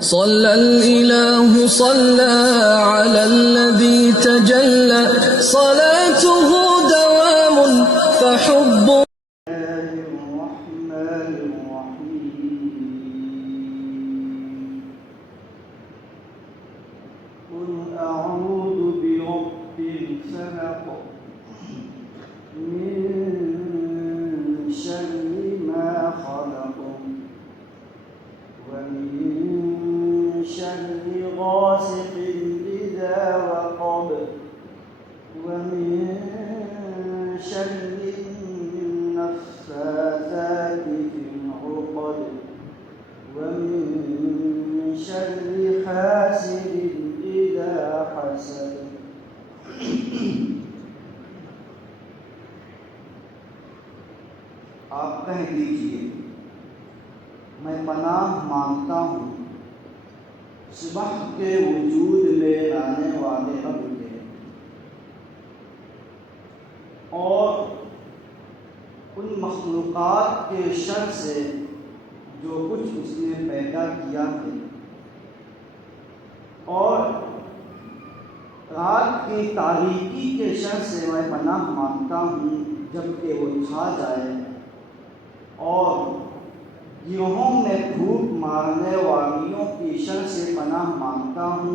صلى الإله صلى على الذي تجلى صلاته دوام فحب الرحمن الرحيم قل أعوذ برب الفلق من شر ما خلق ومن شر غاسق إذا وقب ومن شر النفاثات في العقد ومن شر حاسد إذا حسد آپ کہہ دیجئے میں پناہ مانگتا ہوں صبح کے وجود میں لانے والے رب کے اور ان مخلوقات کے شر سے جو کچھ اس نے پیدا کیا ہے، اور رات کی تاریکی کے شر سے میں پناہ مانگتا ہوں جب کہ وہ چھا جائے، اور گروہوں میں پھوٹ مارنے والیوں کی شر سے پناہ مانگتا ہوں،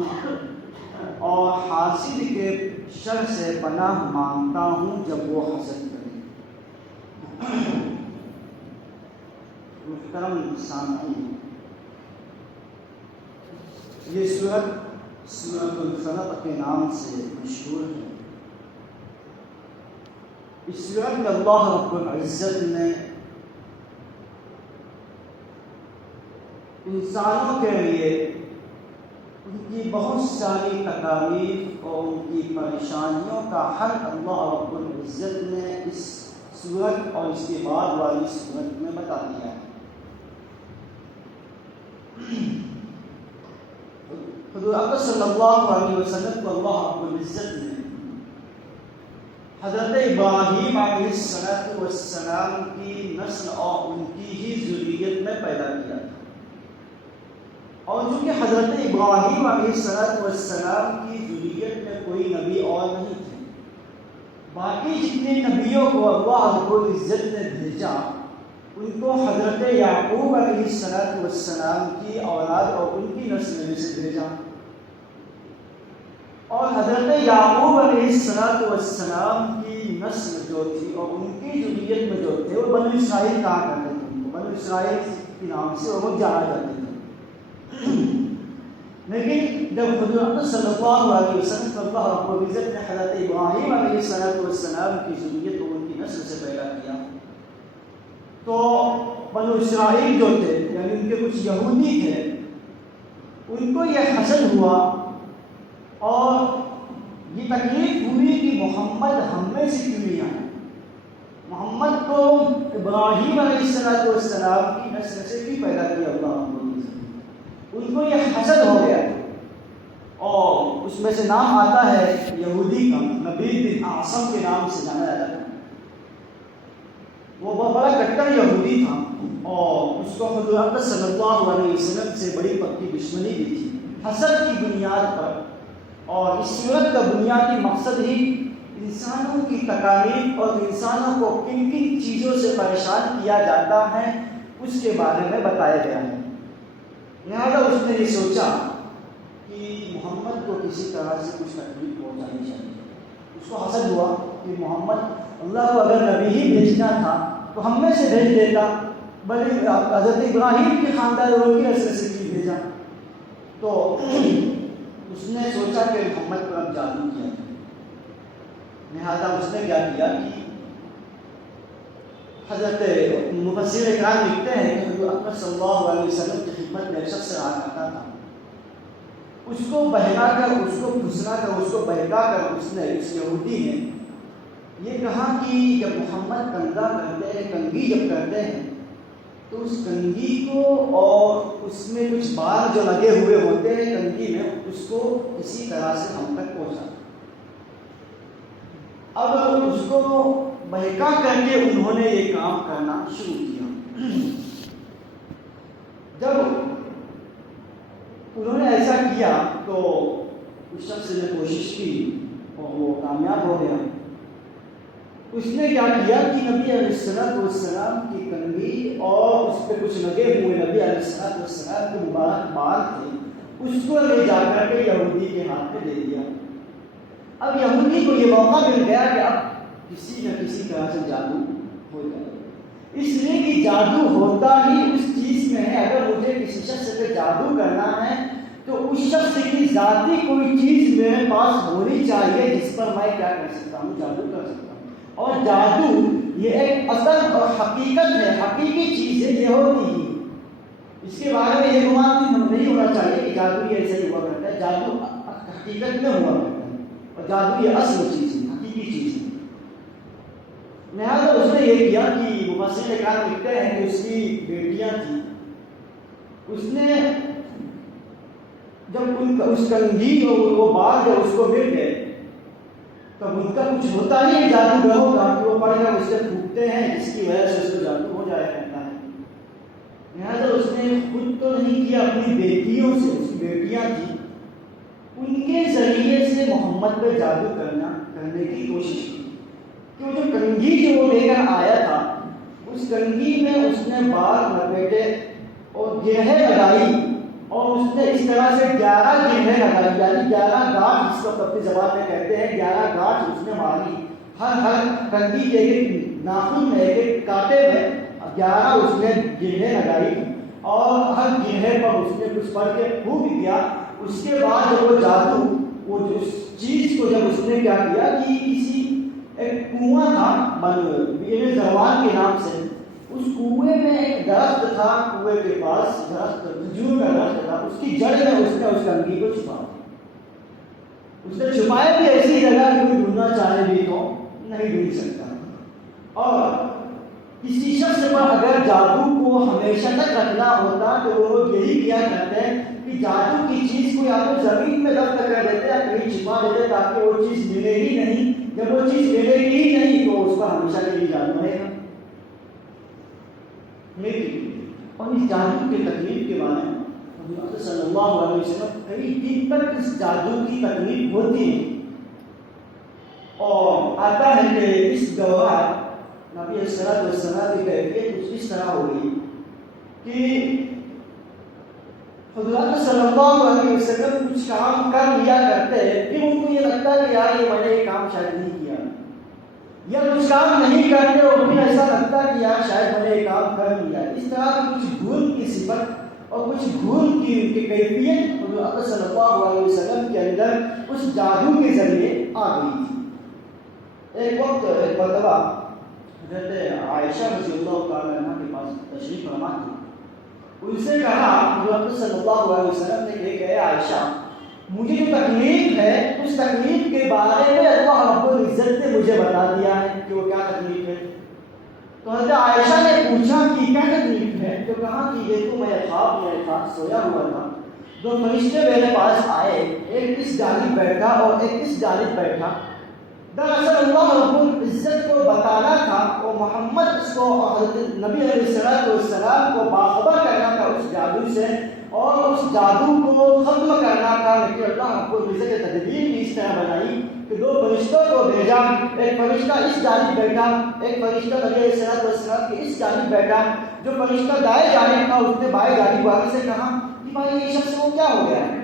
اور حاسد کے شر سے پناہ مانگتا ہوں جب وہ حسد کرے۔ محترم سامعین، یہ سورۃ الفلق کے نام سے مشہور ہے۔ اس سورت میں اللہ رب العزت نے انسانوں کے لیے ان کی بہت ساری تکالیف اور ان کی پریشانیوں کا حل اللہ رب العزت نے اس سورت اور اس کے بعد والی سورت میں بتا دیا ہے۔ حضور اکرم صلی اللہ علیہ وسلم کو اللہ رب العزت نے حضرت ابراہیم علیہ السلام کی نسل اور ان کی ہی ذریت میں پیدا کیا تھا، اور چونکہ حضرت ابراہیم علیہ السلام کی ذریت میں کوئی نبی اور نہیں تھے، باقی جتنے نبیوں کو اللہ رب العزت نے بھیجا ان کو حضرت یعقوب علیہ السلام کی اولاد اور ان کی نسل میں سے بھیجا، اور حضرت یعقوب علیہ السلام کی نسل جو تھی اور ان کی ذریت میں جو تھے وہ بنو اسرائیل کہا کرتے تھے، بنو اسرائیل کے نام سے وہ جانا جاتے تھے۔ لیکن جب حضور اکرم صلی اللہ علیہ وسلم کو اللہ رب العزت نے حضرت ابراہیم علیہ السلام کی ذریت اور ان کی نسل سے پیدا کیا، تو بنو اسرائیل جو تھے یعنی ان کے کچھ یہودی تھے، ان کو یہ حسد ہوا اور یہ تکلیف ہوئی کہ محمد ہم میں سے کیوں نہیں آیا، محمد کو ابراہیم علیہ السلام کی نسل سے کیوں پیدا کیا اللہ رب العزت۔ ان کو یہ حسد ہو گیا، اور اس میں سے نام آتا ہے یہودی کا، نبی بن عاصم کے نام سے جانا جاتا ہے۔ وہ بڑا کٹر یہودی تھا، اور اس کو حضور اکرم صلی اللہ علیہ وسلم سے بڑی پکی دشمنی بھی تھی حسد کی بنیاد پر۔ اور اس صورت کا بنیادی مقصد ہی انسانوں کی تکالیف اور انسانوں کو کن کن چیزوں سے پریشان کیا جاتا ہے اس کے بارے میں بتایا گیا ہے۔ لہٰذا اس نے یہ سوچا کہ محمد کو کسی طرح سے کچھ تکلیف پہنچانی چاہیے۔ اس کو حسد ہوا کہ محمد اللہ کو اگر نبی ہی بھیجنا تھا تو ہم میں سے بھیج دیتا، بلکہ حضرت ابراہیم کے خاندان کی نسل سے کیوں بھیجا۔ تو اس نے سوچا کہ محمد پر اب جادو کیا جائے، لہٰذا اس نے کیا کیا کہ حضرت مفسر اکرام لکھتے ہیں کہ حضور اکرم صلی اللہ علیہ وسلم کی خدمت میں ایک شخص رہا کرتا تھا، اس کو بہلا کر، اس کو پھسلا کر، اس کو بہلا کر اس یہودی نے یہ کہا کہ جب محمد کنگا کرتے ہیں، کنگھی جب کرتے ہیں تو اس کنگھی کو اور اس میں کچھ بال جو لگے ہوئے ہوتے ہیں کنگھی میں، اس کو کسی طرح سے ہم تک پہنچا۔ اب اس کو بہکا کر کے انہوں نے یہ کام کرنا شروع کیا۔ جب انہوں نے ایسا کیا تو اس شخص نے کوشش کی اور وہ کامیاب ہو گیا۔ اس نے کیا کیا کہ نبی علیہ السلام کی کنگھی اور اس پہ کچھ لگے ہوئے نبی علیہ السلام کے مبارک بال تھے، اس کو لے جا کر کے یہودی کے ہاتھ میں دے دیا۔ اب یہودی کو یہ موقع مل گیا کہ اب کسی نہ کسی طرح سے جادو ہو جائے، اس لیے کہ جادو ہوتا ہی اس چیز میں ہے۔ اگر مجھے کسی شخص پہ جادو کرنا ہے تو اس شخص کی ذاتی کوئی چیز میرے پاس ہونی چاہیے جس پر میں کیا کر سکتا ہوں، جادو کر سکتا ہوں۔ اور جادو یہ ایک اصل اور حقیقت ہے، حقیقی چیز ہے، یہ ہوتی ہی۔ اس کے بارے میں یہ گمان نہیں ہونا چاہیے کہ جادو یہ ایسے ہی ہوا کرتا ہے۔ جادو حقیقت میں ہوا کرتا ہے اور جادو یہ اصل چیز ہے، حقیقی چیز ہے۔ لہٰذا اس نے یہ کیا کہ مفسرین کرام لکھتے ہیں کہ اس کی بیٹیاں تھیں، اس نے جب اس کنگھی اور وہ بال جب اس کو مل گئے تب ان کا کچھ ہوتا نہیں جادوگروں کا کہ وہ پڑھ کر اس سے پھونکتے ہیں جس کی وجہ سے اس کو جادو ہو جایا کرتا ہے۔ لہٰذا اس نے خود تو نہیں کیا، اپنی بیٹیوں سے، اس کی بیٹیاں تھیں، ان کے ذریعے سے محمد پہ جادو کرنے کی کوشش کی کہ وہ جو کنگھی جو وہ لے کر آیا تھا اس کنگھی میں اس نے بال لپیٹے اور گرہیں لگائی اور اس نے اس طرح سے 11 گرہیں لگائی، یعنی 11 گاٹھ، جس کو اپنی زبان میں کہتے ہیں، 11 گاٹھ اس نے ماری۔ ہر کنگھی کے ایک ناخن میں، ایک کانٹے میں 11 اس نے گرہیں لگائی اور ہر گرہے پر اس نے کچھ پڑھ کے پھونک دیا۔ اس کے بعد جب وہ جادو، وہ اس چیز کو جب اس نے کیا کیا کہ کسی ایک کنواں تھا بیر زروان کے نام سے، اس کنویں میں ایک درخت تھا، کنویں کے پاس درخت، کھجور کا درخت تھا، اس کی جڑ میں اس نے اس کنگھی کو چھپا دیا۔ اس نے چھپایا بھی ایسی جگہ کہ کوئی ڈھونڈنا چاہے بھی تو نہیں ڈھونڈ سکتا۔ اور کسی شخص پر اگر جادو کو ہمیشہ تک رکھنا ہوتا تو وہ یہی کیا کرتے ہیں کہ جادو کی چیز کو یا تو زمین میں دفن کر دیتے یا کہیں چھپا دیتے تاکہ وہ چیز ملے ہی نہیں۔ جب وہ چیز ملے ہی نہیں تو اس پر ہمیشہ کے لیے جادو رہے گا۔ اور اس جادو کے تکلیف کے بارے میں حضرت صلی اللہ علیہ وسلم کئی دن تک اس جادو کی تکلیف ہوتی ہے، اور آتا ہے کہ اس دوران نبی السلام کی کیفیت کچھ اس طرح ہو گئی کہ حضرت صلی اللہ علیہ وسلم کچھ کام کر لیا کرتے ہیں، پھر ان کو یہ لگتا ہے کہ یار یہ میں نے یہ کام شاید نہیں کیا، یا کچھ کام نہیں کرتے اور پھر ایسا لگتا ہے کہ یار شاید میں نے یہ کام کر لیا۔ اس طرح کی کچھ بھول کی صفت اور کچھ بھول کی ان کی کیفیت حضرت صلی اللہ علیہ وسلم کے اندر اس جادو کے ذریعے آ گئی تھی۔ ایک وقت ایک مرتبہ حضرت عائشہ رضی اللہ تعالیٰ عنہ کے پاس تشریف فرما تھی، ان سے کہا حضرت صلی اللہ علیہ وسلم نے کہ اے عائشہ، مجھے جو تکلیف ہے اس تکلیف کے بارے میں اللہ رب العزت نے مجھے بتا دیا ہے کہ وہ کیا تکلیف ہے۔ تو حضرت عائشہ نے پوچھا کہ کیا تکلیف ہے؟ تو کہا کہ یہ تو میں خواب میں تھا، سویا ہوا تھا، دو فرشتے میرے پاس آئے، ایک اس جانب بیٹھا اور ایک اس جانب بیٹھا۔ دراصل اللہ رب العزت کو بتانا تھا اور محمد اس کو حضرت نبی علیہ السلام کو باخبر کرنا تھا اس جادو سے اور اس جادو کو ختم کرنا تھا، لیکن اللہ رب العزت نے تدبیر بھی اس طرح بنائی کہ دو فرشتوں کو بھیجا، ایک فرشتہ اس جانب بیٹھا، ایک فرشتہ نبی علیہ السلام کے اس جانب بیٹھا۔ جو فرشتہ دائیں جانب تھا اس نے بائیں جانب والے سے کہا کہ بھائی یہ شخص کو کیا ہو گیا ہے،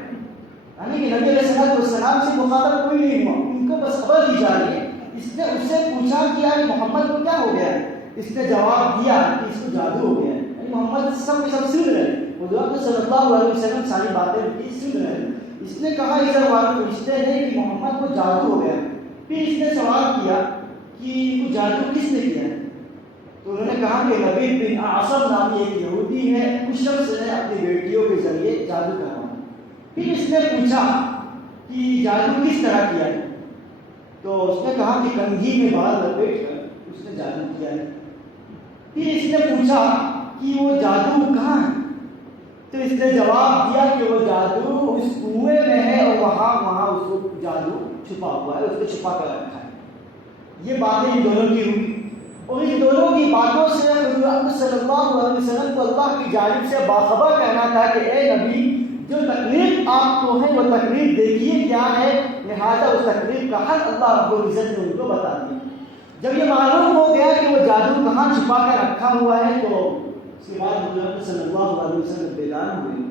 یعنی کہ نبی علیہ السلام سے مخاطب کوئی نہیں ہوا، ان کو بس خبر دی جا رہی ہے۔ اس نے اس سے پوچھا کہ یار محمد کو کیا ہو گیا ہے؟ اس نے جواب دیا کہ اس کو جادو ہو گیا ہے، یعنی محمد سب کے سب سن رہے ہیں، حضرت صلی اللہ علیہ وسلم ساری باتیں سن رہے ہیں۔ اس نے کہا ادھر والے فرشتے نے کہ محمد کو جادو ہو گیا۔ پھر اس نے سوال کیا کہ وہ جادو کس نے کیا ہے؟ تو انہوں نے کہا کہ نبی بن عاصم نامی ایک یہودی ہے، اس شخص نے اپنی بیٹیوں کے ذریعے جادو کروایا۔ پھر اس نے پوچھا کہ جادو کس طرح کیا ہے؟ تو اس نے کہا کہ کنگھی میں بال لپیٹ کر اس نے جادو کیا ہے۔ پھر اس نے پوچھا کہ وہ جادو کہاں ہے؟ تو اس نے جواب دیا کہ وہ جادو اس کنویں میں ہے اور وہاں اس کو جادو چھپا ہوا ہے، اس کو چھپا کر رکھا ہے۔ یہ باتیں ان دونوں کی ہوئی اور ان دونوں کی باتوں سے حضرت صلی اللہ علیہ وسلم کو اللہ کی جانب سے باخبر کہنا تھا کہ اے نبی، جو تکلیف آپ کو ہے وہ تکلیف دیکھیے کیا ہے، لہٰذا اس تکلیف کا حل اللہ رب العزت نے ان کو بتا دیا۔ جب یہ معلوم ہو گیا کہ وہ جادو کہاں چھپا کر رکھا ہوا ہے تو اس کے بعد حضرت صلی اللہ علیہ وسلم بیدار ہوئے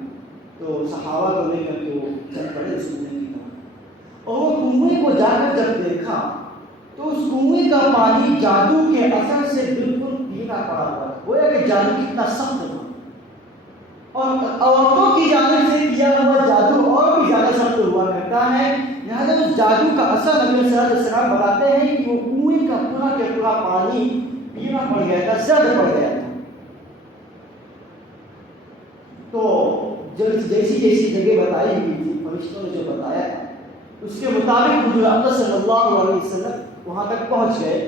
تو صحابہ کو لے کر کے وہ چل پڑے سننے کی طرف، اور وہ کنویں کو جا کر جب دیکھا تو اس کنویں کا پانی جادو کے اثر سے بالکل پیلا پڑا ہوا تھا، گویا کہ جادو کتنا سخت تھا، اور عورتوں کی جانب سے کیا ہوا جادو اور بھی زیادہ سخت ہوا کرتا ہے، لہٰذا اس جادو کا اثر نبی صلی اللہ علیہ وسلم بتاتے ہیں کہ وہ کنویں کا پورا کے پورا پانی پینا پڑ گیا تھا، زرد پڑ گیا تھا۔ تو جیسی جیسی جگہ بتائی ہوئی تھی فرشتوں نے جو بتایا اس کے مطابق حضور اقدس صلی اللہ علیہ وسلم وہاں تک پہنچ گئے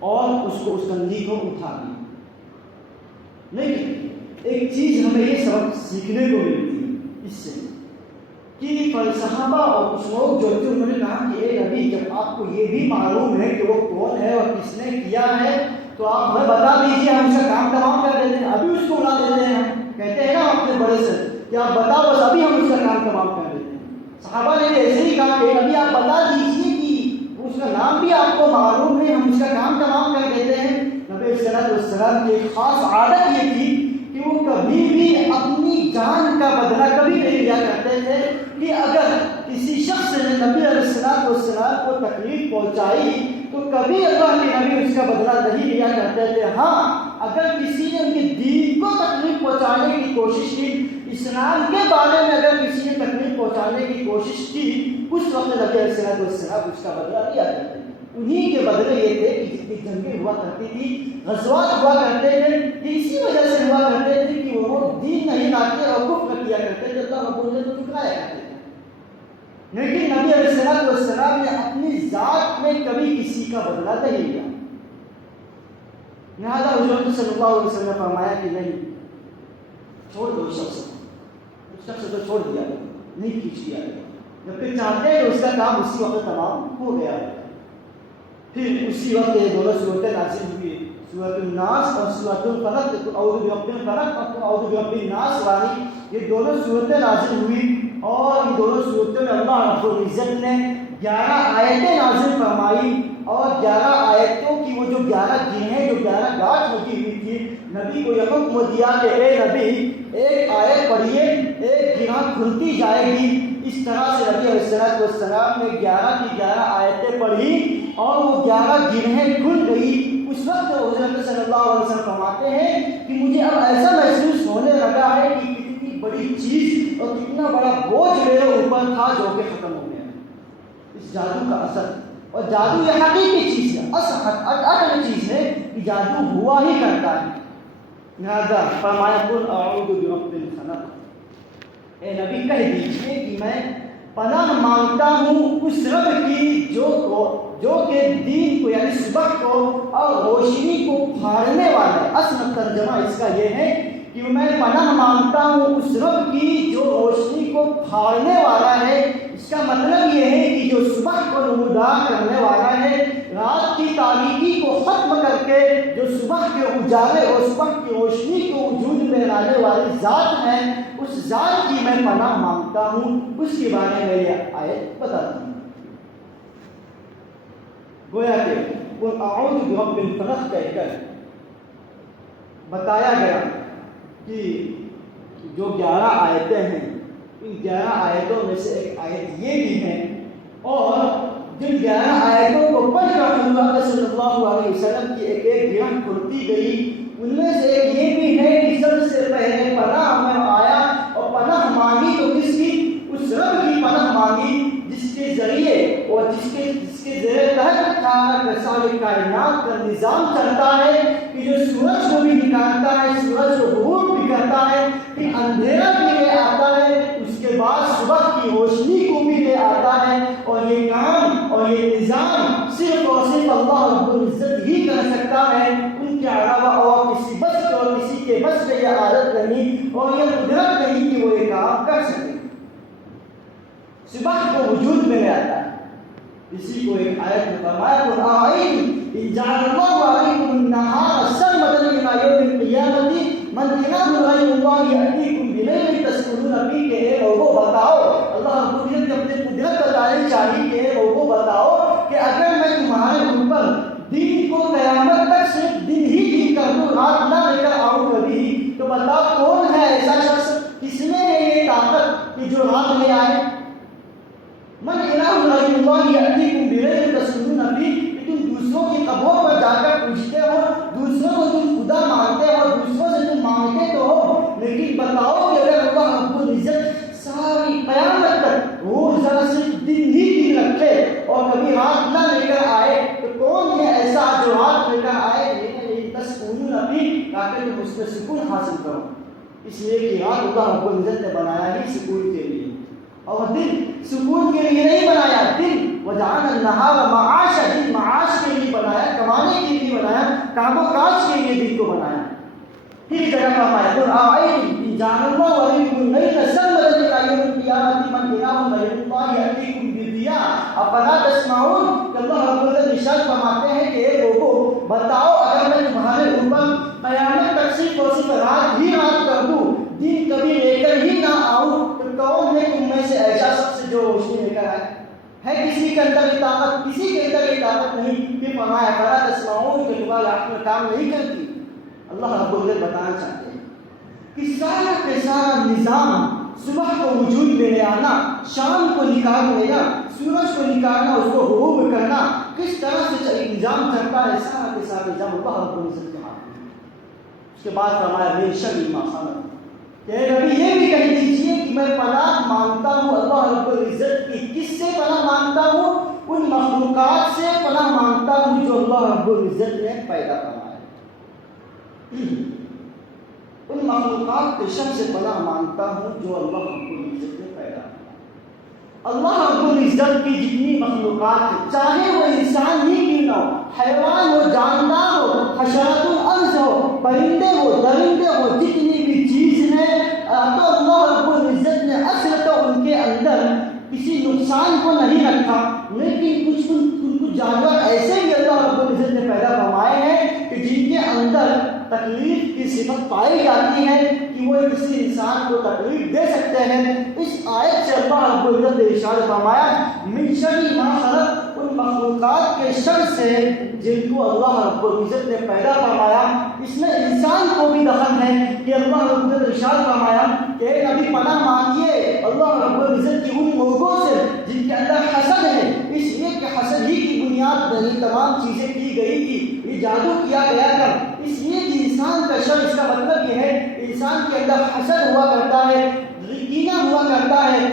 اور اس کندھی کو اٹھا دیا۔ لیکن ایک چیز ہمیں یہ سبق سیکھنے کو ملتی ہے اس سے کہ صحابہ اور کچھ لوگ جو تھے انہوں نے کہا کہ اے نبی جب آپ کو یہ بھی معلوم ہے کہ وہ کون ہے اور کس نے کیا ہے تو آپ ہمیں بتا دیجیے، ہم اس کا کام تمام کر دیتے ہیں، ابھی اس کو اڑا دیتے ہیں، کہتے ہیں نا اپنے بڑے سے کہ آپ بتاؤ بس ابھی ہم اس کا کام تمام کر دیتے ہیں۔ صحابہ نے ایسے ہی کہا کہ نبی آپ بتا دیجیے کہ اس کا نام بھی آپ کو معلوم ہے، ہم اس کا کام تمام کر دیتے ہیں۔ نبی صلی اللہ علیہ وسلم کی ایک خاص عادت یہ تھی کہ وہ کبھی بھی اپنی جان کا بدلہ کبھی نہیں لیا کرتے تھے کہ اگر کسی شخص نے نبی علیہ السلام کو تکلیف پہنچائی تو کبھی اللہ کے نبی اس کا بدلہ نہیں لیا کرتے تھے۔ ہاں اگر کسی نے ان کے دین کو تکلیف پہنچانے کی کوشش کی، اسلام کے بارے میں اگر کسی نے تکلیف پہنچانے کی کوشش کی، اس وقت نبی علیہ السلام اس کا بدلہ لیا کرتے تھے۔ انہی کے بدلے یہ تھے کہ جتنی جنگیں ہوا کرتی تھی، غزوات ہوا کرتے تھے، یہ اسی وجہ سے ہوا کرتے تھے کہ وہ دین نہیں لاتے اور کفر کیا کرتے تھے، اللہ رب العزت کو ٹھکرایا کرتے تھے۔ لیکن نبی علیہ السلام نے اپنی ذات میں کبھی کسی کا بدلہ نہیں لیا، لہٰذا حضور صلی اللہ علیہ وسلم نے فرمایا کہ نہیں، چھوڑ دو اس شخص کو چھوڑ دیا گیا، نہیں کھینچ دیا گیا، جبکہ چاہتے ہیں کہ اس کا کام اسی وقت تمام ہو گیا۔ پھر اسی وقت یہ دونوں صورتیں نازل ہوئی، سورۃ الناس اور سورۃ الفلق، اعوذ برب الفلق اور اعوذ برب الناس والی یہ دونوں صورتیں نازل ہوئی، اور ان دونوں صورتوں میں اللہ رب العزت نے 11 آیتیں نازل فرمائی، اور 11 آیتوں کی وہ جو 11 گرہیں جو 11 گاٹھ لگی ہوئی تھی، نبی کو یہ حکم دیا کہ اے نبی ایک آیت پڑھیے، ایک گرہ کھلتی جائے گی۔ اس طرح سے نبی علیہ السلام نے 11 کی 11 آیتیں پڑھی اور وہ 11 گرہیں کھل گئی۔ اس وقت حضرت صلی اللہ علیہ وسلم فرماتے ہیں کہ مجھے اب ایسا محسوس ہونے لگا ہے کہ کتنی بڑی چیز اور کتنا بڑا بوجھ میرے اوپر تھا جو کہ ختم ہو گیا۔ اس جادو کا اثر، اور جادو یہ حقیقی چیز ہے، اصل چیز ہے کہ جادو ہوا ہی کرتا ہے۔ لہذا فرمایا قل اعوذ برب الفلق، اے نبی کہہ دیجیے کہ میں پناہ مانگتا ہوں اس رب کی جو کہ دین کو یعنی صبح کو اور روشنی کو پھاڑنے والا ہے۔ اصل ترجمہ اس کا یہ ہے کہ میں پناہ مانگتا ہوں اس رب کی جو روشنی کو پھاڑنے والا ہے۔ اس کا مطلب یہ ہے کہ جو صبح کو نمودار کرنے والا ہے، رات کی تاریکی کو ختم کر کے جو صبح کے اجالے اور صبح کی روشنی کو وجود میں لانے والی ذات ہے، اس ذات کی میں پناہ مانگتا ہوں۔ اس کے بارے میں یہ آیت بتاتی ہے، گویا کہ قل اعوذ برب الفلق کہہ کر بتایا گیا کہ جو 11 آیتیں ہیں، ان 11 آیتوں میں سے ایک آیت یہ بھی ہے، اور جن 11 آیتوں کو پڑھ کر اللہ صلی اللہ علیہ وسلم کی ایک ایک گرہ کھلتی گئی، ان میں سے ایک یہ بھی ہے کہ سب سے پہلے پناہ میں آیا، اور پناہ مانگی تو کس کی؟ اس رب کی پناہ مانگی جس کے ذریعے اور جس کے زیر تحت سارے کائنات کا نظام چلتا ہے، کہ جو سورج کو بھی نکالتا ہے، سورج کو غروب بھی کرتا ہے، پھر اندھیرا بھی لے آتا ہے، اس کے بعد صبح کی روشنی کو بھی لے آتا ہے، اور یہ کام اور یہ نظام صرف اور صرف اللہ رب العزت ہی کر سکتا ہے، ان کے علاوہ اور کسی بس کے اور کسی کے بس میں یہ عادت نہیں اور یہ قدرت نہیں کہ وہ یہ کام کر سکے۔ صبح کو وجود میں لے آتا ہے، اسی کو ایک آیت میں فرمایا قل ارأیتم ان جعل اللہ علیکم النہار سرمدا الی یوم القیامۃ من الہ غیر اللہ یأتیکم بلیل تسکنون فیہ، کہ اے لوگوں بتاؤ طاقت کہ جو رات لے آئے؟ من الہ غیر اللہ یأتیکم بلیل تسکنون فیہ، کہ تم دوسروں کی قبروں پر جا کر پوچھتے ہو، دوسروں کو تم خدا مانتے ہو، دوسروں سے تم مانگتے تو ہو، لیکن بتاؤ کہ اگر اللہ رب العزت ساری قیامت تک روز ذرا صرف دن ہی دن رکھے اور کبھی رات نہ لے کر آئے تو کون ہے ایسا جو رات لے کر آئے تسکنون فیہ، تاکہ تم اس میں سکون حاصل کرو؟ اس لیے کہ رات اللہ رب العزت نے بنایا ہی سکون کے لیے، اور دن سکون کے لیے نہیں بنایا، دن وجعل النہار معاشا، دن معاش کے لیے بنایا، کمانے کے لیے بنایا، کام و کاج کے لیے دن کو بنایا۔ پھر جگہ فرمایا قل ارأیتم ان جعل اللہ علیکم اللیل سرمدا الی یوم القیامۃ من الہ غیر اللہ یأتیکم بضیاء افلا تسمعون، کہ اللہ رب العزت ارشاد فرماتے ہیں کہ اے لوگوں بتاؤ اگر میں تمہارے اوپر قیامت تک صرف اور صرف رات ہی رات کر دوں، دن کبھی لے کر ہی نہ آؤں، تو کون ہے تم میں سے ایسا شخص جو روشنی لے کر آئے؟ ہے کسی کے اندر یہ طاقت؟ کسی کے اندر یہ طاقت نہیں۔ پھر فرمایا فلا تسمعون، کہ تمہاری آنکھ کام نہیں کرتی۔ اللہ رب العزت بتانا چاہتے ہیں کہ سارا کے سارا نظام، صبح کو وجود میں لے آنا، شام کو نکال لینا، سورج کو نکالنا، اس کو غروب کرنا، کس طرح سے نظام چلتا ہے، سارا کے سارا نظام اللہ رب العزت کے ہاتھ میں۔ اس کے بعد فرمایا من شر ما خلق، کہ نبی یہ بھی کہہ دیجئے کہ میں پناہ مانگتا ہوں اللہ رب العزت کی، کس سے پناہ مانگتا ہوں؟ ان مخلوقات سے پناہ مانگتا ہوں جو اللہ رب العزت نے پیدا کرا، ان مخلوقات کے شر سے پناہ مانگتا ہوں جو اللہ رب العزت نے پیدا کیا۔ اللہ رب العزت کی جتنی مخلوقات ہیں، چاہے وہ انسان ہی کیوں نہ ہو، حیوان ہو، جاندار ہو، حشرات الارض ہو، پرندے ہو، درندے ہو، جتنی بھی چیز ہے تو اللہ رب العزت نے اصل تو ان کے اندر کسی نقصان کو نہیں رکھا، لیکن کچھ جانور ایسے بھی اللہ رب العزت نے پیدا فرمائے ہیں کہ جن کے اندر تکلیف کی صفت پائی جاتی ہے کہ وہ کسی انسان کو تکلیف دے سکتے ہیں۔ اس آیت سے اللہ رب العزت نے ارشاد فرمایا من شر ما خلق، ان مخلوقات کے شر سے جن کو اللہ رب العزت نے پیدا فرمایا۔ اس میں انسان کو بھی دخل ہے کہ اللہ رب العزت نے ارشاد فرمایا کہ اے نبی پناہ مانگیے اللہ رب العزت کی ان لوگوں سے جن کے اندر حسد ہے، اس لیے کہ حسد ہی کی بنیاد نہیں تمام چیزیں کی گئی تھی، یہ جادو کیا گیا تھا، اس لیے کہ انسان کا شر، اس کا مطلب یہ ہے انسان کے اندر حسد ہوا کرتا ہے، کینہ ہوا کرتا ہے،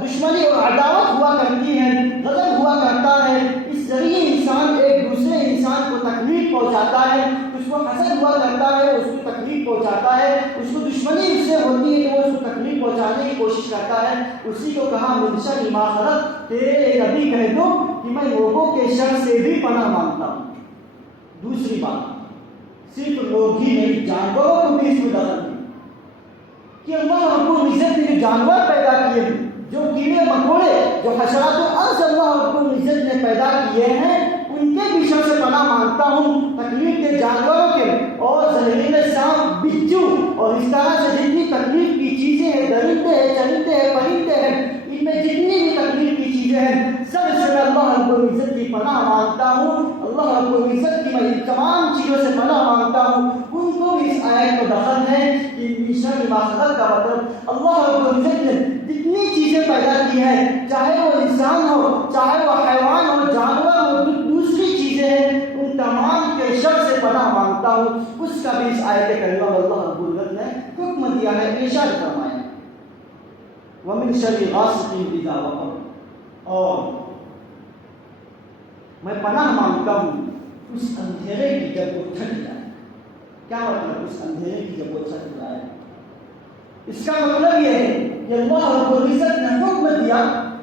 دشمنی اور عداوت ہوا کرتی ہے، غضب ہوا کرتا ہے، اس ذریعے انسان ایک دوسرے انسان کو تکلیف پہنچاتا ہے، اس کو حسد ہوا کرتا ہے، اس کو تکلیف پہنچاتا ہے، اس کو دشمنی اس سے ہوتی ہے تو وہ اس کو تکلیف پہنچانے کی کوشش کرتا ہے۔ اسی کو کہا من شر ما خلق، کہ نبی کہہ دو کہ میں لوگوں کے شر سے بھی پناہ مانگتا ہوں۔ دوسری بات، صرف لوگ ہی نہیں، جانوروں کو بھی اس میں دخل دی کہ اللہ رب العزت نے جو جانور پیدا کیے ہیں، جو کیڑے مکوڑے، جو حشرات الارض اللہ رب العزت نے پیدا کیے ہیں، ان کے بھی شر سے پناہ مانگتا ہوں، تکلیف کے جانوروں کے، اور زہریلے سانپ، بچھو اور اس طرح سے جتنی تکلیف کی چیزیں ہیں، درندے ہیں، چرندے ہیں، پرندے ہیں، ان میں جتنی بھی تکلیف کی چیزیں ہیں، سب سے میں اللہ رب العزت کی پناہ مانگتا ہوں۔ اللہ رب العزت کی میں ان تمام چیزوں سے پناہ مانگتا ہوں۔ ان کو بھی اس آیت میں دخل ہے کہ من شر ما خلق کا مطلب اللہ رب العزت نے جتنی چیزیں پیدا کی ہیں، چاہے وہ انسان ہو، چاہے وہ حیوان ہو، جانور ہو، دوسری چیزیں ہیں، ان تمام کے شر سے پناہ مانگتا ہوں۔ اس کا بھی اس آیت کریمہ میں اللہ رب العزت نے حکم دیا ہے، ارشاد فرمایا وَمِن شَرِّ غَاسِقٍ إِذَا وَقَبَ، اور میں پناہ مانگتا ہوں اس اندھیرے کی جب وہ چھٹ جائے۔ کیا مطلب اس اندھیرے کی جب وہ چھٹ جائے؟ اس کا مطلب یہ ہے کہ اللہ رب العزت نے حکم دیا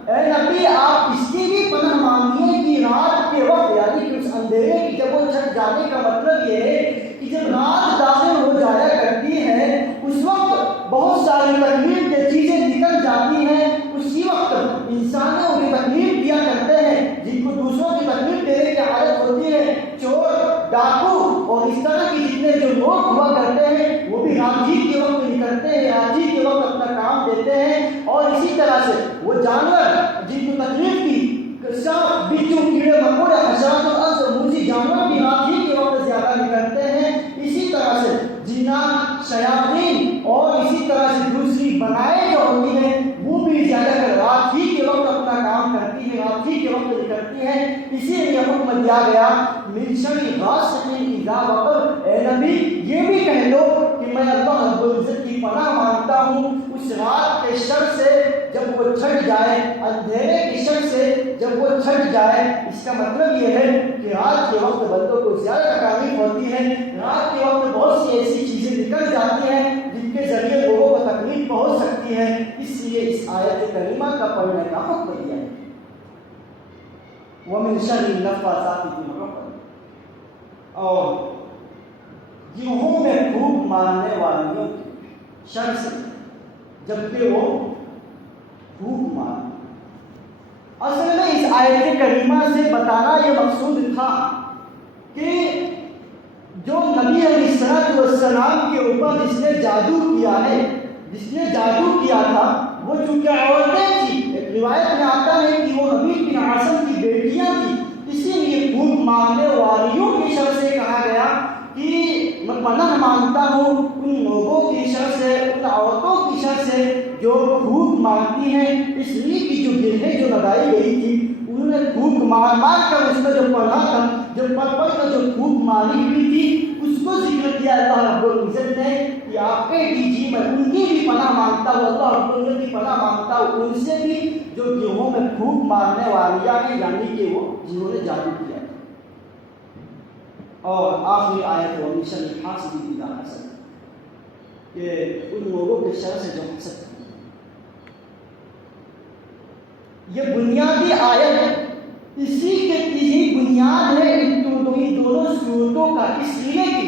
اے نبی آپ اس کی بھی پناہ مانگیے کہ رات کے وقت، یعنی کہ اس اندھیرے کی جب وہ چھٹ جانے کا مطلب یہ ہے کہ جب رات داخل ہو جایا کرتی ہے اس وقت بہت ساری تکلیف دہ چیزیں نکل جاتی ہیں، اسی وقت انسانوں کو تکلیف دیا کرتے ہیں جن کو دوسروں کی تکلیف دینے کی عادت ہوتی ہے، چور، ڈاکو اور اس طرح کی جتنے جو لوگ ہوا کرتے ہیں وہ بھی رات ہی کے وقت نکلتے ہیں، رات ہی کے وقت اپنا کام دیتے ہیں، اور اسی طرح سے وہ جانور جن کو تکلیف کی، سانپ، بچھو، کیڑے مکوڑے، حشرات الارض اور موذی جانور بھی رات ہی کے وقت زیادہ نکلتے ہیں، اسی طرح سے جنات، شیاطین اور اسی طرح سے دوسری بلائیں جو ہوتی ہیں وقت نکلتی ہیں، اسی لیے حکم دیا گیا من شر غاسق اذا وقب، اے نبی یہ بھی کہہ لو کہ میں اللہ رب العزت کی پناہ مانگتا ہوں اس رات کے شر سے جب وہ چھٹ جائے، اندھیرے کی شر سے جب وہ چھٹ جائے۔ اس کا مطلب یہ ہے کہ رات کے وقت بندوں کو زیادہ تکلیف ہوتی ہے، رات کے وقت بہت سی ایسی چیزیں نکل جاتی ہیں جن کے ذریعے لوگوں کو تکلیف پہنچ سکتی ہے، اس لیے اس آیت کریمہ کا پڑھنے کا حکم دیا ہے۔ وَمِن شَرِّ النَّفَّاثَاتِ فِي الْعُقَدِ، اور گروہوں میں پھونک مارنے والیوں کی شر سے جبکہ وہ پھونک مارنے۔ اصل میں اس آیت کریمہ سے بتانا یہ مقصود تھا کہ جو نبی علیہ السلام کے اوپر جس نے جادو کیا ہے، جس نے جادو کیا تھا، وہ چونکہ عورتیں تھیں، ایک روایت میں آتا ہے کہ وہ حبیب بن عاصم کی بیٹیاں تھیں، اسی لیے پھونک مارنے والیوں کی شر سے کہا گیا کہ میں پناہ مانگتا ہوں ان لوگوں کی شر سے، ان عورتوں کی شر سے جو پھونک مارتی ہیں، اس لیے کہ جو گرہیں جو لگائی گئی تھی انہوں نے پھونک مار مار کر اس کا جو پڑھا تھا، جو پڑھ کر جو پھونک ماری ہوئی تھی، اس کو ذکر کیا اللہ رب العزت نے کہ آپ کہہ دیجیے میں ان کی بھی پناہ مانگتا ہوں، اللہ رب العزت کی پناہ مانگتا ہوں ان سے بھی جو گروہوں میں پھونک مارنے والیاں ہیں، یعنی کہ وہ جنہوں نے جادو کیا۔ اور آخری آیت وَمِن شَرِّ حاسد اذا حسد، کہ ان لوگوں کے شر سے جو حسد کرتے ہیں۔ یہ بنیادی آیت ہے، اسی کے یہی بنیاد ہے ان دونوں صورتوں کا، اس لیے کہ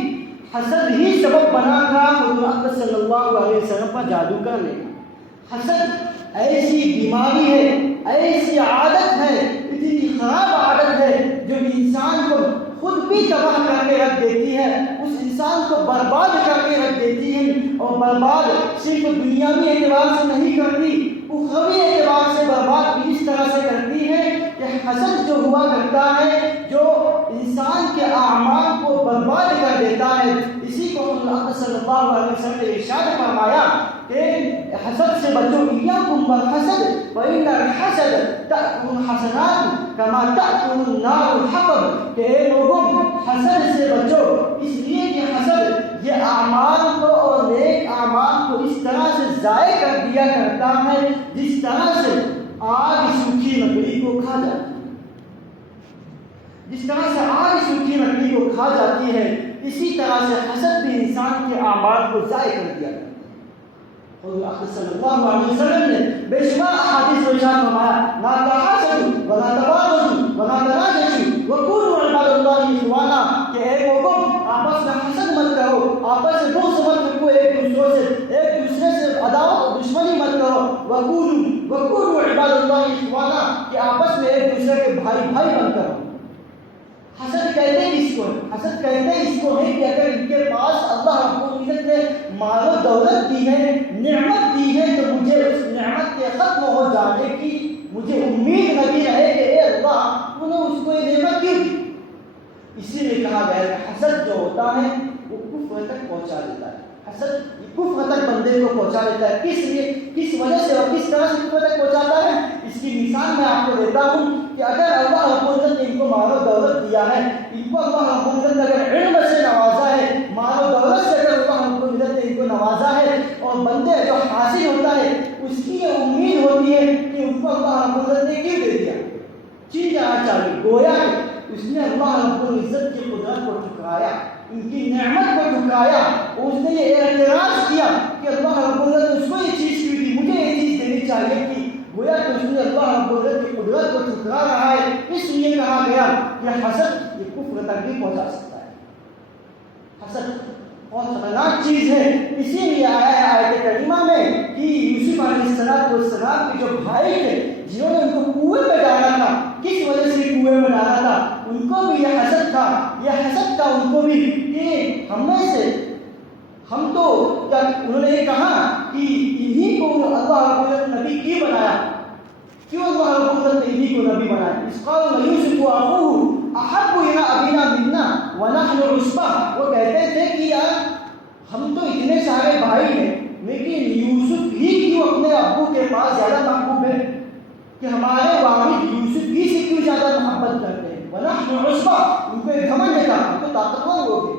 حسد ہی سبب بنا تھا حضور اکرم صلی اللہ علیہ وسلم پر جادو کرنے کا۔ حسد ایسی بیماری ہے، ایسی عادت ہے، اتنی خراب عادت ہے جو انسان کو خود بھی تباہ کر کے رکھ دیتی ہے، اس انسان کو برباد کر کے رکھ دیتی ہے، اور برباد صرف دنیاوی اعتبار سے نہیں کرتی، اخروی اعتبار سے برباد بھی اس طرح سے کرتی ہے کہ حسد جو ہوا کرتا ہے جو انسان کے اعمال کو برباد کر دیتا ہے۔ اسی کو اللہ صلی اللہ علیہ وسلم نے ارشاد فرمایا کہ حسد سے بچو، ایاکم والحسد فإن الحسد تأکل الحسنات کما تأکل النار الحطب، کہ اے لوگوں حسد سے بچو، اس لیے کہ حسد یہ اعمال کو اور نیک اعمال کو اس طرح سے ضائع کر دیا کرتا ہے جس طرح سے آگ سوکھی لکڑی کو کھا جاتی ہے، جس طرح سے آگ سوکھی لکڑی کو کھا جاتی ہے، اسی طرح سے حسد بھی انسان کے اعمال کو ضائع کر دیا کرتا ہے۔ حضور اکرم صلی اللہ علیہ وسلم نے بے شمار احادیث میں ارشاد فرمایا لا تحاسدوا ولا تباغضوا ولا تناجشوا وكونوا عباد الله اخوانا، کہ اے لوگوں آپس میں حسد مت کرو، آپس میں بغض مت رکھو، ایک دوسرے سے عداوت اور دشمنی مت کرو، وكونوا عباد الله اخوانا، کہ آپس میں ایک دوسرے کے بھائی بن کرو۔ حسد کہتے ہیں اس کو، حسد کہتے ہیں اس کو ہے کہ اگر ان کے پاس اللہ رب العزت نے مال و دولت دی ہے، نعمت دی ہے، تو مجھے اس نعمت کے ختم ہو جانے کی مجھے امید لگی رہے کہ اے اللہ تو نے اس کو یہ نعمت کیوں دی۔ اسی لیے کہا گیا کہ حسد جو ہوتا ہے وہ کفر تک پہنچا دیتا ہے، حسد کفر تک بندے کو پہنچا دیتا ہے۔ کس لیے، کس وجہ سے اور کس طرح سے کفر تک پہنچاتا ہے، اس کی مثال میں آپ کو دیتا ہوں کہ اگر اللہ رب العزت نے ان کو مال و دولت دیا ہے، ان کو اللہ رب العزت نے اگر علم سے نوازا ہے، مال و دولت سے اگر اللہ رب العزت نے ان کو نوازا ہے، اور بندے جو حاصل ہوتا ہے اس کی یہ امید ہوتی ہے کہ ان کو اللہ رب العزت نے کیوں دے دیا، چیز جانا چاہیے، گویا اس نے اللہ رب العزت کی قدرت کو ٹھکرایا، ان کی نعمت کو ٹھکرایا، اور اس نے یہ اعتراض کیا کہ اللہ رب العزت نے اس کو یہ چیز کیوں دی، مجھے یہ چیز دینی چاہیے تھی، گویا کہ اس نے اللہ رب العزت کی قدرت کو ٹھکرا رہا ہے۔ اس لیے کہا گیا کہ حسد یہ کفر تک بھی پہنچا سکتا ہے، حسد بہت خطرناک چیز ہے۔ اسی لیے آیا ہے آیت کریمہ میں کہ یوسف علیہ السلام کے جو بھائی تھے جنہوں نے ان کو کنویں میں ڈالا تھا، کس وجہ سے کنویں میں ڈالا تھا، ان کو بھی یہ حسد تھا، یہ حسد تھا ان کو بھی کہ ہم میں سے ہم تو، انہوں نے یہ کہا کہ انہی کو اللہ رب العزت نبی کیوں بنایا، کیوں اللہ رب العزت نے انہی کو نبی بنایا۔ اس قال یوسف واخوہ احب الی ابینا منا ونحن عصبہ، وہ کہتے تھے کہ یار ہم تو اتنے سارے بھائی ہیں لیکن یوسف ہی کیوں اپنے ابو کے پاس زیادہ محبوب ہے، کہ ہمارے والد یوسف ہی سے کیوں زیادہ محبت کرتے ہیں، وَنَحْنُ عُصْبَةٌ، ان کو ایک گھمنڈ تھا، ہم تو طاقتور ہو گئے،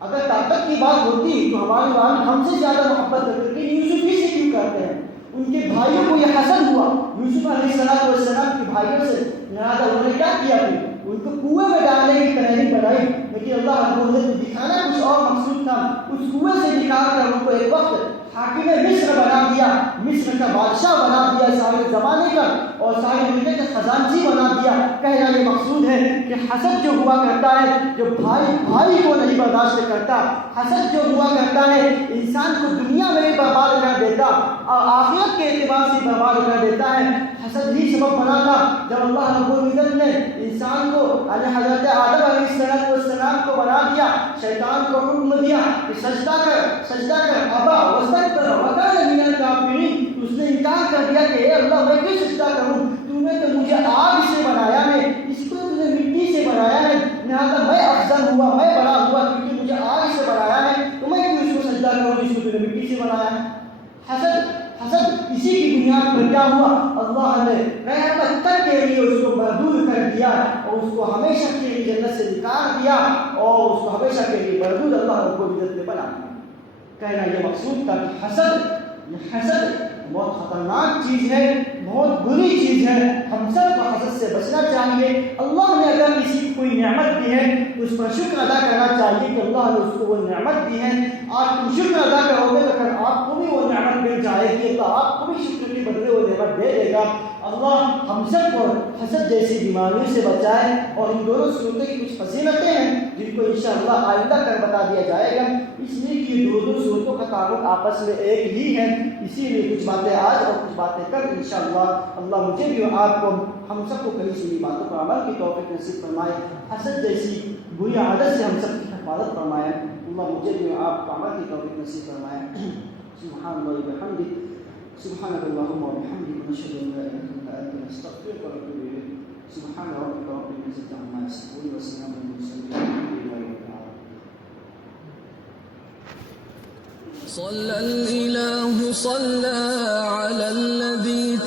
اگر طاقت کی بات ہوتی تو ہمارے والد ہم سے زیادہ محبت کرتے تھے، یوسف ہی سے کیوں کرتے ہیں؟ ان کے بھائیوں کو یہ حسد ہوا یوسف علیہ السلام کے بھائیوں سے، لہٰذا انہوں نے کیا کیا؟ ان کو کنویں میں ڈالنے کی تحریک بنائی، لیکن اللہ رب العزت نے دکھانا کچھ اور مقصود تھا، اس کنویں سے نکال کر ان کو ایک وقت حاکم مصر بنا دیا، مصر کا بادشاہ بنا دیا سارے زمانے کا، اور سارے ملک کا خزانچی بنا دیا۔ کہنا یہ مقصود ہے کہ حسد جو ہوا کرتا ہے، جو بھائی کو نہیں برداشت کرتا، حسد جو ہوا کرتا ہے انسان کو دنیا میں بھی برباد کر دیتا اور آخرت کے اعتبار سے برباد کر دیتا ہے۔ حسد ہی سبب بنا تھا جب اللہ رب العزت نے انسان کو حضرت آدم علیہ السلام کو بنا دیا، شیطان کو حکم دیا کہ سجدہ کر، ابا واستکبر وکان من الکافرین، اس نے انکار کر دیا کہ اے اللہ میں کیوں سجدہ کروں، تو نے تو مجھے آگ سے بنایا ہے، اس کو تو نے مٹی سے بنایا ہے، لہٰذا میں افضل ہوا، میں بڑا ہوا کیونکہ مجھے آگ سے بنایا ہے، تو میں کیوں اس کو سجدہ کروں جس کو تو نے مٹی سے بنایا ہے۔ حسد اسی کی بنیاد پر کیا ہوا؟ اللہ نے قیامت تک کے لیے اس کو مردود کر دیا اور اس کو ہمیشہ کے لیے جنت سے نکال دیا اور اس کو ہمیشہ کے لیے مردود اللہ رب العزت نے بنا دیا۔ کہنا یہ مقصود تھا کہ حسد بہت خطرناک چیز ہے، بہت بری چیز ہے، ہم سب کو حسد سے بچنا چاہیے۔ اللہ نے اگر کسی کو کوئی نعمت دی ہے تو اس پر شکر ادا کرنا چاہیے کہ اللہ نے اس کو وہ نعمت دی ہے، آج تم شکر ادا کرو گے تو پھر آپ کو بھی وہ نعمت مل جائے گی، اللہ آپ کو بھی شکر کے بدلے وہ نعمت دے دے گا۔ اللہ ہم سب کو حسد جیسی بیماریوں سے بچائے، اور ان دونوں صورتوں کی کچھ فضیلتیں ہیں جن کو انشاءاللہ آئندہ کر بتا دیا جائے گا، اس لیے کہ دونوں صورتوں کا تعلق آپس میں ایک ہی ہے، اسی لیے کچھ باتیں آج اور کچھ باتیں کل انشاءاللہ اللہ مجھے بھی اور آپ کو، ہم سب کو کہیں سنی باتوں پر عمل کی توفیق نصیب فرمائے، حسد جیسی بری عادت سے ہم سب کی حفاظت فرمائے، اللہ مجھے بھی اور آپ کو عمل کی توفیق نصیب فرمائے۔ سبحان اللہ وبحمدہ، سبحانک اللہم وبحمدک، نشہد ان لا الہ الا انت، نستغفرک ونتوب الیک۔ سبحان ربک رب العزۃ عما یصفون وسلام علی المرسلین والحمد للہ رب العالمین۔ صلى الإله صلى على الذي